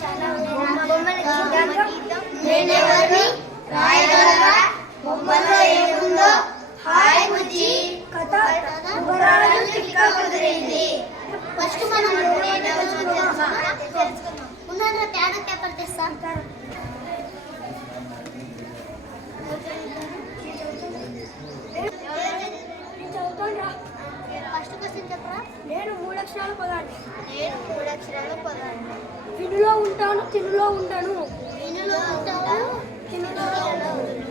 చాలా ఉన్నాయి. చాలా బొమ్మలో ఏముందో హాయ్ బుజ్జి కథ కుదిరింది. ఫస్ట్ మనం ముందు ప్యాడ్ పేపర్ తెస్తాం. ఫస్ట్ క్వశ్చన్ చెప్పరా. నేను 3 అక్షరాలు పదాన్ని. నేను 3 అక్షరాలు పదాన్ని. వినులో ఉంటాను, తినులో ఉంటాను. వినులో ఉంటాను, తినులో ఉంటాను.